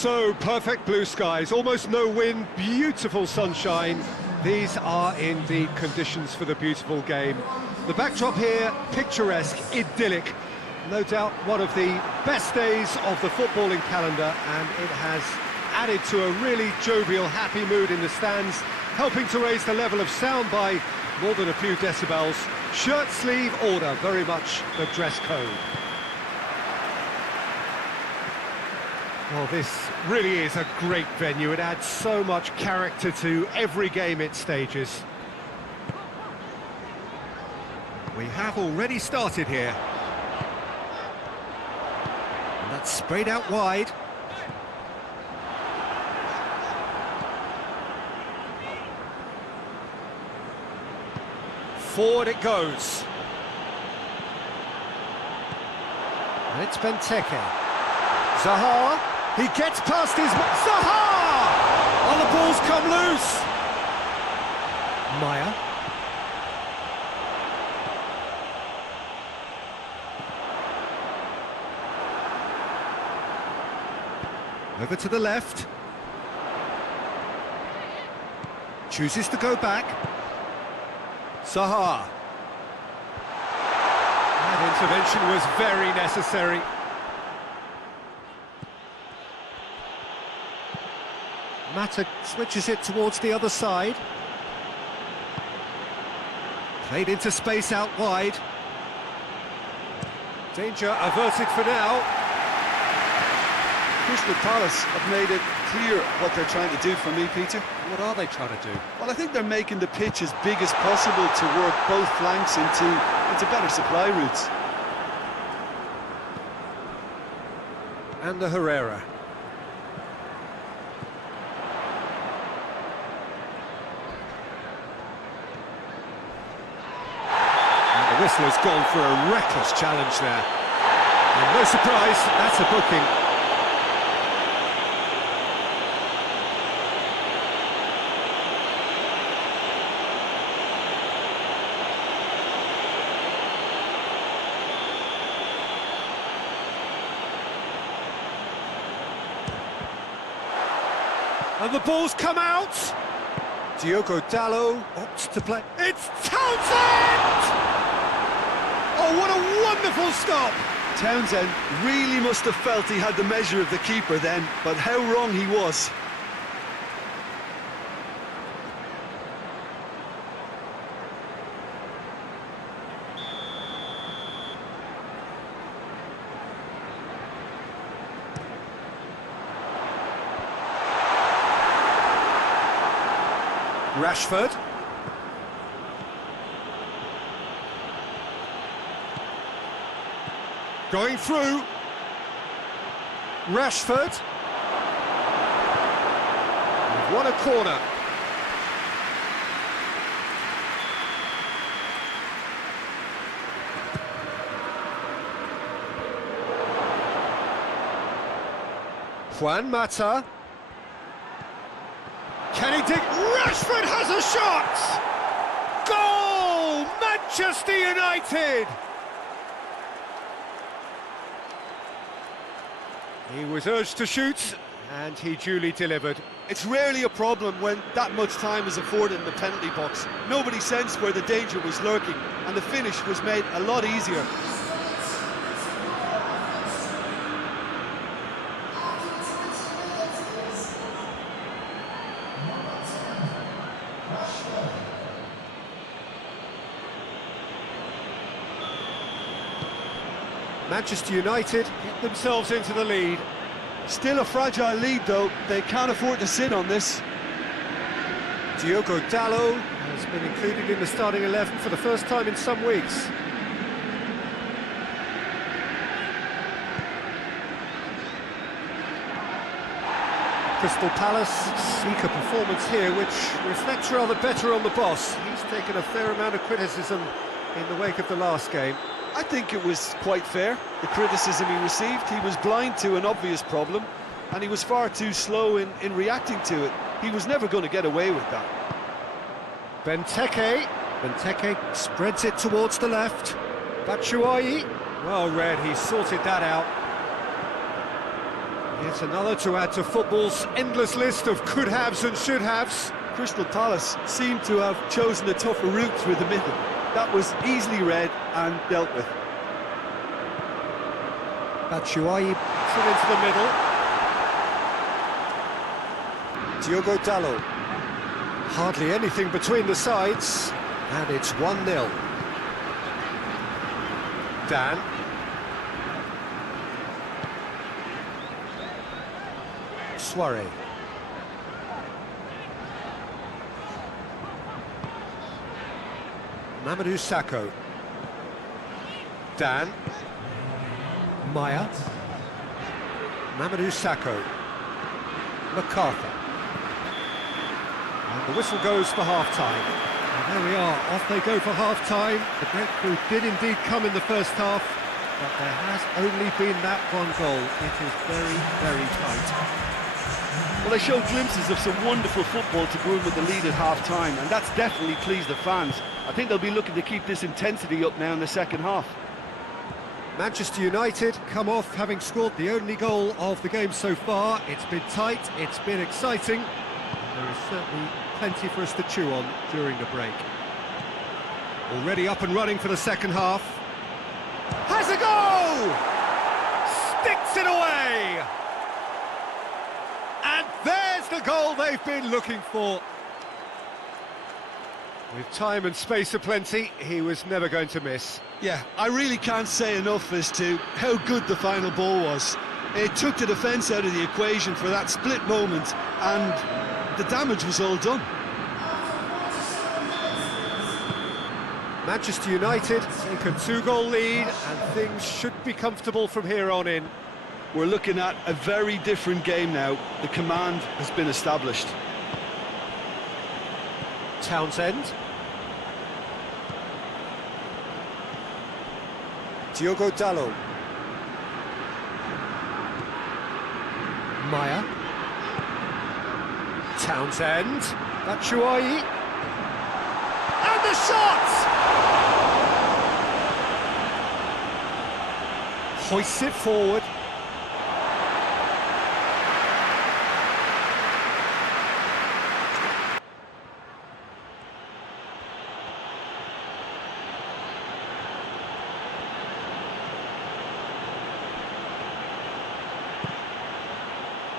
So, perfect blue skies, almost no wind, beautiful sunshine. These are indeed conditions for the beautiful game. The backdrop here, picturesque, idyllic. No doubt one of the best days of the footballing calendar, and it has added to a really jovial, happy mood in the stands, helping to raise the level of sound by more than a few decibels. Shirt sleeve order, very much the dress code. Well, this really is a great venue. It adds so much character to every game it stages. We have already started here. And that's sprayed out wide. Forward it goes. And it's Benteke. Zaha. He gets past his... Zaha! Oh, the ball's come loose! Maya. Over to the left. Chooses to go back. Zaha. That intervention was very necessary. Mata switches it towards the other side. Played into space out wide. Danger averted for now. Crystal Palace have made it clear what they're trying to do for me, Peter. What are they trying to do? Well, I think they're making the pitch as big as possible to work both flanks into better supply routes. And the Herrera. The whistler's gone for a reckless challenge there. And no surprise, that's a booking. And the ball's come out. Diogo Dalot opts to play. It's Townsend! Oh, what a wonderful stop! Townsend really must have felt he had the measure of the keeper then, but how wrong he was. Rashford. Going through. Rashford. We've won a corner. Juan Mata. Can he dig? Rashford has a shot! Goal! Manchester United! He was urged to shoot, and he duly delivered. It's rarely a problem when that much time is afforded in the penalty box. Nobody sensed where the danger was lurking, and the finish was made a lot easier. Manchester United get themselves into the lead. Still a fragile lead, though. They can't afford to sit on this. Diogo Dalot has been included in the starting 11 for the first time in some weeks. Crystal Palace seek a performance here which reflects rather better on the boss. He's taken a fair amount of criticism in the wake of the last game. I think it was quite fair, the criticism he received. He was blind to an obvious problem, and he was far too slow in reacting to it. He was never going to get away with that. Benteke. Benteke spreads it towards the left. Batshuayi. Well read, he sorted that out. It's another to add to football's endless list of could-haves and should-haves. Crystal Palace seemed to have chosen a tougher route through the middle. That was easily read and dealt with. Batshuayi puts it into the middle. Diogo Dalot. Hardly anything between the sides, and it's 1-0. Dan. Soiree. Mamadou Sakho. Dan. Maya. Mamadou Sakho. MacArthur. And the whistle goes for half-time. And there we are, off they go for half-time. The breakthrough did indeed come in the first half, but there has only been that one goal. It is very, very tight. Well, they showed glimpses of some wonderful football to go in with the lead at half-time, and that's definitely pleased the fans. I think they'll be looking to keep this intensity up now in the second half. Manchester United come off having scored the only goal of the game so far. It's been tight, it's been exciting, and there is certainly plenty for us to chew on during the break. Already up and running for the second half. Has a go! Sticks it away! And there's the goal they've been looking for. With time and space aplenty, he was never going to miss. Yeah, I really can't say enough as to how good the final ball was. It took the defence out of the equation for that split moment, and the damage was all done. Manchester United take a 2-goal lead, and things should be comfortable from here on in. We're looking at a very different game now. The command has been established. Townsend. Diogo Dalot. Maya. Townsend. Batshuayi. And the shot! Hoists it forward.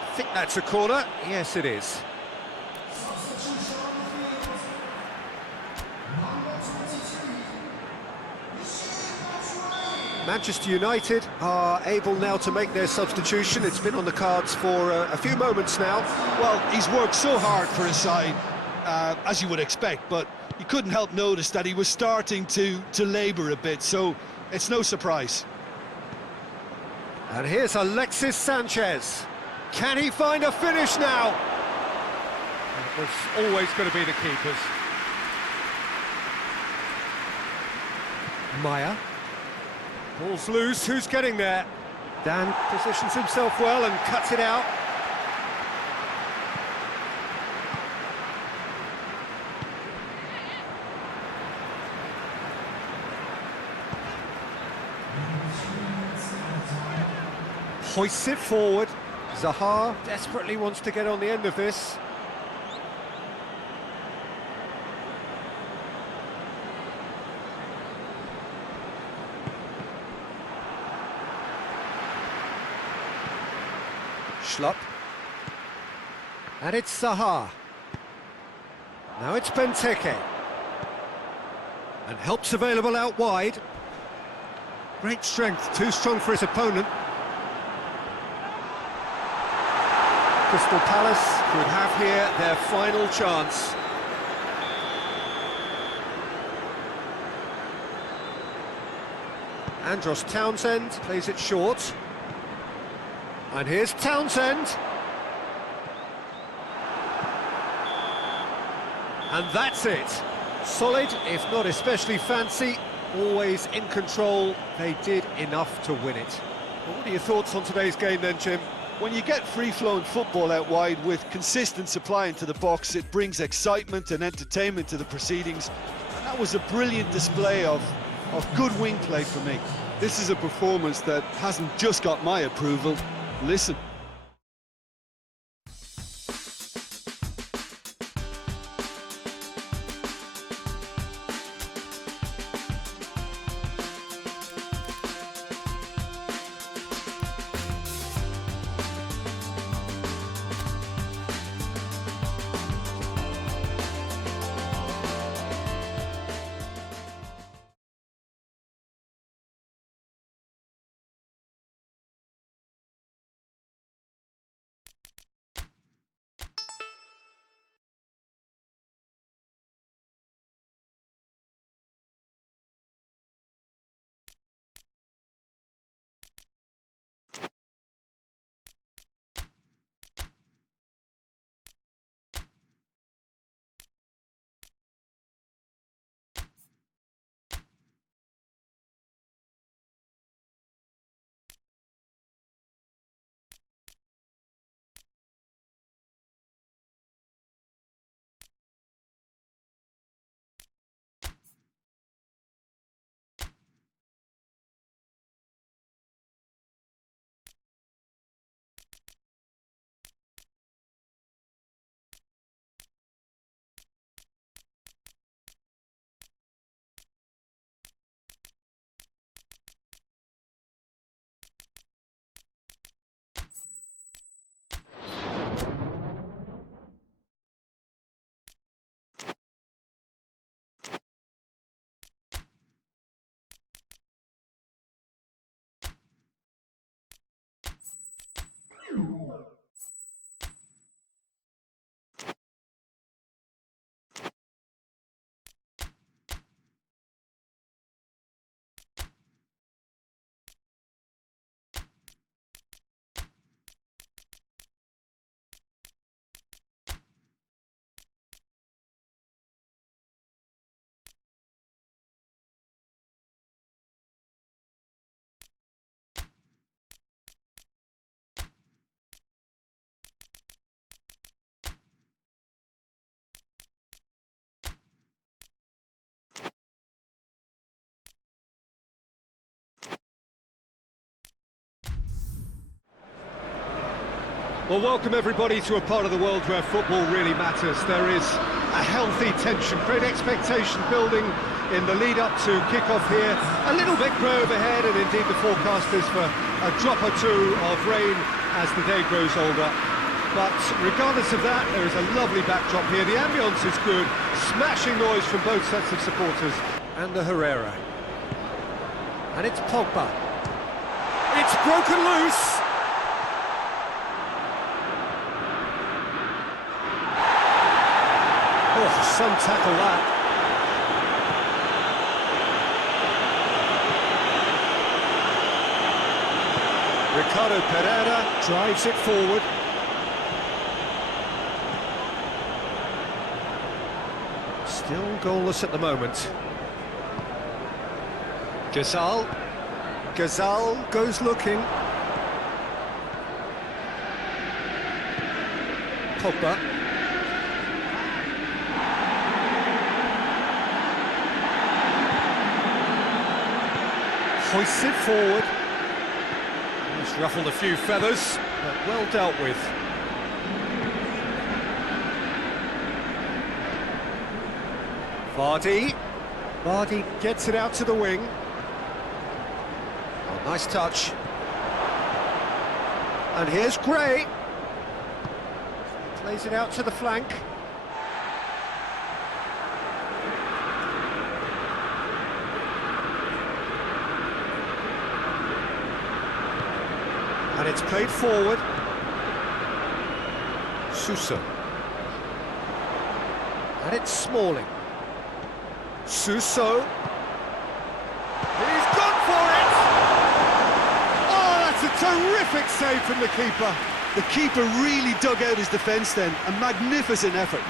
I think that's a corner. Yes, it is. Manchester United are able now to make their substitution. It's been on the cards for a few moments now. Well, he's worked so hard for his side, as you would expect, but you couldn't help notice that he was starting to labour a bit, so it's no surprise. And here's Alexis Sanchez. Can he find a finish now? It was always going to be the keepers. Maya. Ball's loose, who's getting there? Dan positions himself well and cuts it out. Hoists it forward. Zaha desperately wants to get on the end of this. Schlupp. And it's Zaha. Now it's Benteke. And help's available out wide. Great strength, too strong for his opponent. Crystal Palace could have here their final chance. Andros Townsend plays it short. And here's Townsend. And that's it. Solid, if not especially fancy, always in control. They did enough to win it. Well, what are your thoughts on today's game then, Jim? When you get free-flowing football out wide with consistent supply into the box, it brings excitement and entertainment to the proceedings. And that was a brilliant display of good wing play for me. This is a performance that hasn't just got my approval. Listen. Well, welcome everybody to a part of the world where football really matters. There is a healthy tension, great expectation building in the lead-up to kick-off here. A little bit grey overhead, and indeed the forecast is for a drop or two of rain as the day grows older. But regardless of that, there is a lovely backdrop here. The ambience is good, smashing noise from both sets of supporters. And the Herrera. And it's Pogba. It's broken loose. Oh, some tackle that. Ricardo Pereira drives it forward. Still goalless at the moment. Gazal. Gazal goes looking. Pogba. Hoists it forward. Just ruffled a few feathers, but well dealt with. Vardy. Vardy gets it out to the wing. Oh, nice touch. And here's Gray. Plays it out to the flank. And it's played forward. Suso. And it's Smalling. Suso. He's gone for it! Oh, that's a terrific save from the keeper. The keeper really dug out his defence then. A magnificent effort.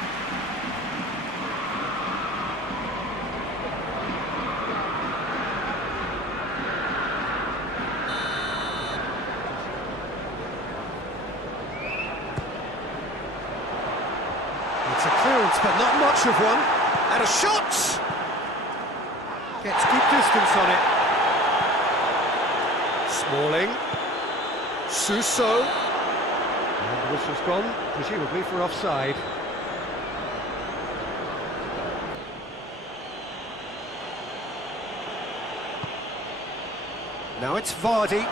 It's a clearance, but not much of one. And a shot! Gets good distance on it. Smalling. Suso. And the whistle's gone, presumably for offside. Now it's Vardy.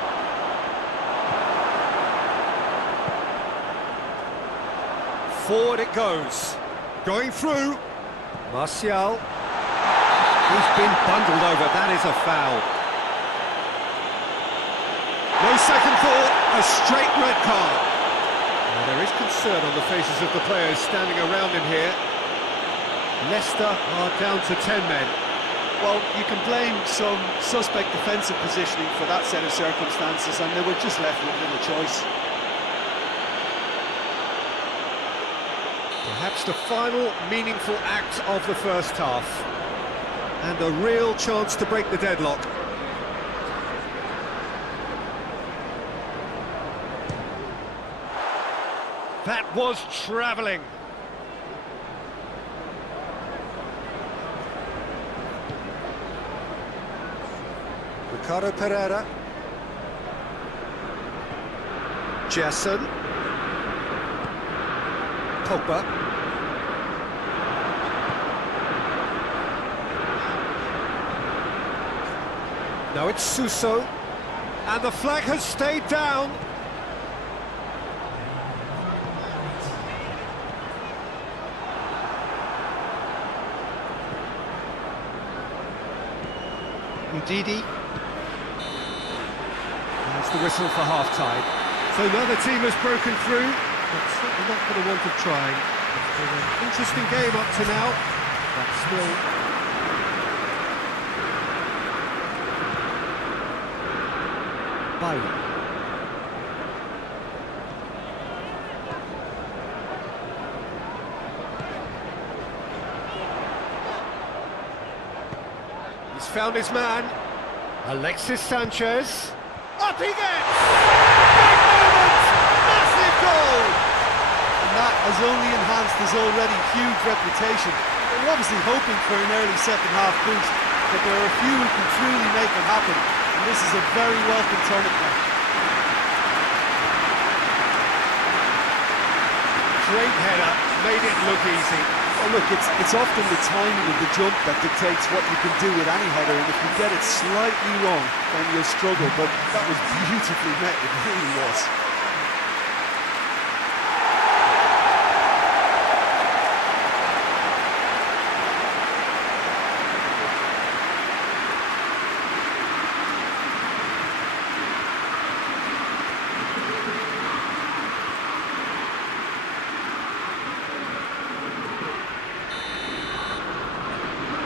Forward it goes. Going through. Martial. He's been bundled over. That is a foul. No second thought. A straight red card. Well, there is concern on the faces of the players standing around him here. Leicester are down to 10 men. Well, you can blame some suspect defensive positioning for that set of circumstances, and they were just left with little choice. Perhaps the final meaningful act of the first half. And a real chance to break the deadlock. That was travelling. Ricardo Pereira. Jason. Pogba. Now it's Suso. And the flag has stayed down. Utd. That's the whistle for half-time. So another team has broken through, but certainly not for the want of trying. It's been an interesting game up to now, but still... Bye. He's found his man. Alexis Sanchez. Up he gets! Big moment! Massive goal! And that has only enhanced his already huge reputation. They were obviously hoping for an early second-half boost, but there are a few who can truly make it happen, and this is a very welcome tonic now. Great header, made it look easy. Oh look, it's often the timing of the jump that dictates what you can do with any header, and if you get it slightly wrong, then you'll struggle, but that was beautifully met, it really was.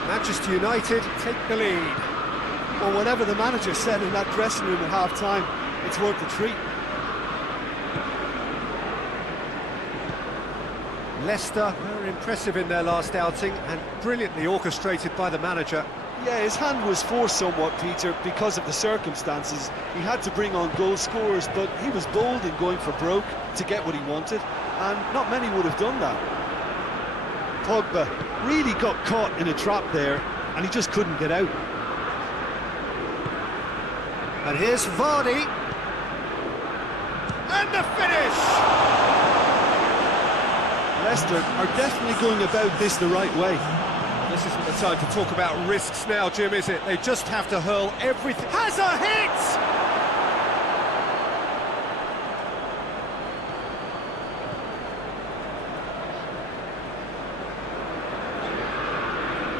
Manchester United take the lead. Well, whatever the manager said in that dressing room at half-time, it's worth the treat. Leicester, very impressive in their last outing and brilliantly orchestrated by the manager. Yeah, his hand was forced somewhat, Peter, because of the circumstances. He had to bring on goal scorers, but he was bold in going for broke to get what he wanted, and not many would have done that. Pogba really got caught in a trap there, and he just couldn't get out. And here's Vardy. And the finish! Leicester are definitely going about this the right way. This isn't the time to talk about risks now, Jim, is it? They just have to hurl everything. Has a hit!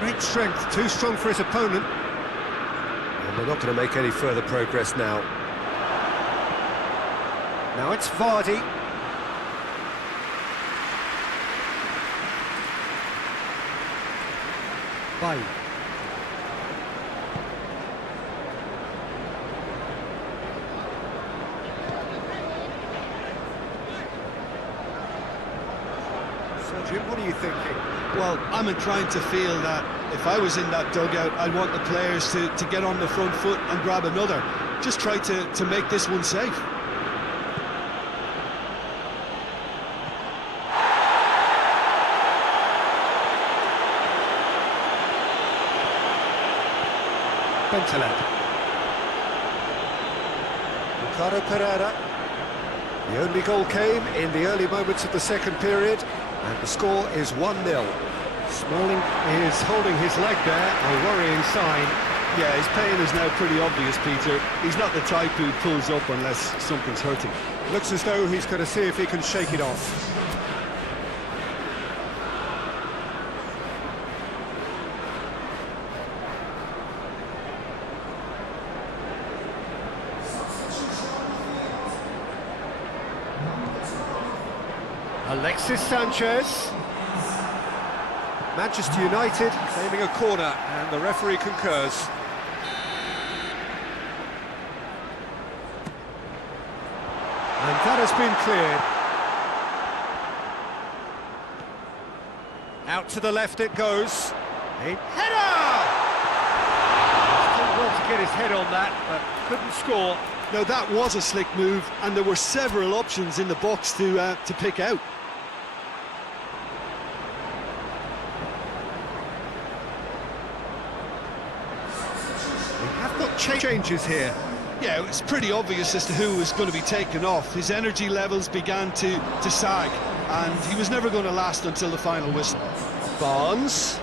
Great strength, too strong for his opponent. And they're not going to make any further progress now. Now it's Vardy. Bye. So, Jim, what are you thinking? Well, I'm inclined to feel that if I was in that dugout, I'd want the players to get on the front foot and grab another. Just try to make this one safe. Bentaleb. Ricardo Pereira. The only goal came in the early moments of the second period, and the score is 1-0. Smalling is holding his leg there, a worrying sign. Yeah, his pain is now pretty obvious, Peter. He's not the type who pulls up unless something's hurting. Looks as though he's going to see if he can shake it off. Alexis Sanchez. Manchester United claiming a corner, and the referee concurs. And that has been cleared. Out to the left it goes. A header! Still well to get his head on that, but couldn't score. Now that was a slick move, and there were several options in the box to pick out. Changes here. Yeah, it's pretty obvious as to who was going to be taken off. His energy levels began to sag, and he was never going to last until the final whistle. Barnes.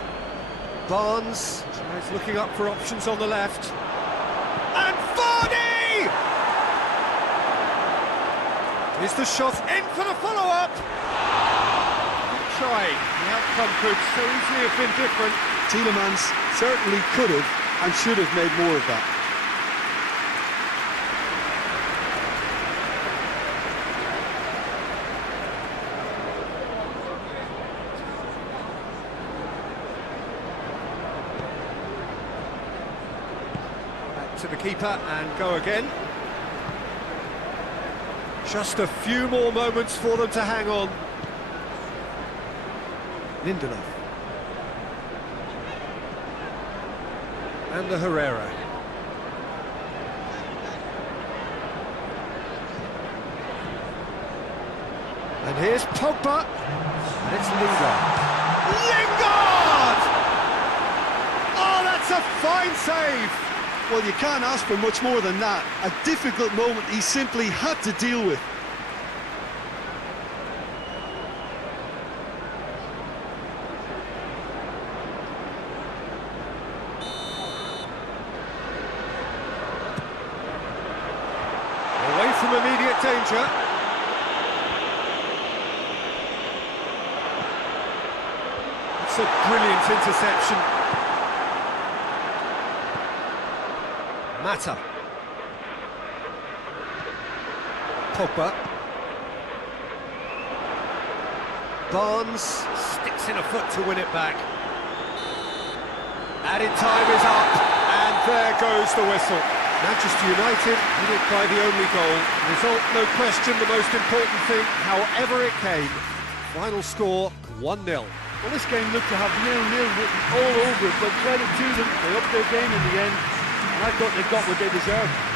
He's looking up for options on the left. And Vardy! Is the shot in for the follow-up? Good try. The outcome could so easily have been different. Tielemans certainly could have and should have made more of that. to the keeper and go again. Just a few more moments for them to hang on. Lindelof. And the Herrera. And here's Pogba. And it's Lingard. Lingard! Oh, that's a fine save! Well, you can't ask for much more than that. A difficult moment he simply had to deal with. Away from immediate danger. It's a brilliant interception. Mata. Pogba. Barnes sticks in a foot to win it back. Added time is up, and there goes the whistle. Manchester United didn't by the only goal. Result, no question, the most important thing, however it came. Final score, 1-0. Well, this game looked to have 0-0 written all over it, but credit to them, they upped their game in the end, and I thought they got what they deserved.